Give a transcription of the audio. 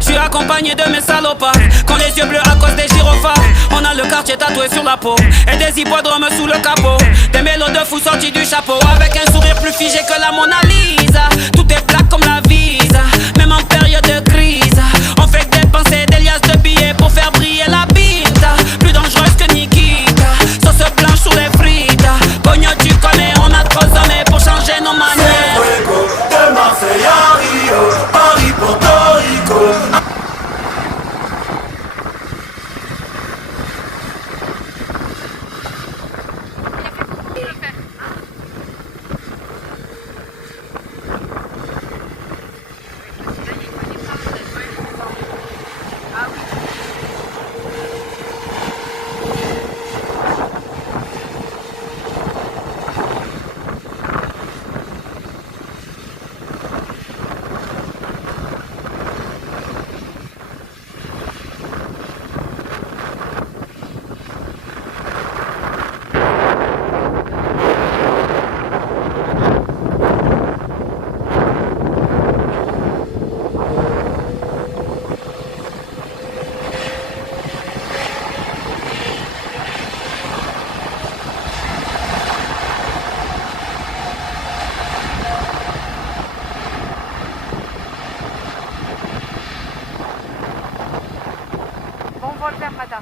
Je suis accompagné de mes salopards, quand les yeux bleus à cause des gyrophares. On a le quartier tatoué sur la peau et des hippodromes sous le capot. Des mélos de fous sortis du chapeau, avec un sourire plus figé que la Mona Lisa. Tout est plat comme la visa, même en période de crise. On fait que dépenser des liasses de billets pour faire briller la bite. Plus dangereuse que Nikita, sauce blanche sur les frites. Pognon tu connais, on a trop zoné pour changer nos manières. Fuego, de Marseille à Rio, Paris, Porto Rico. Bon vol vers Mada.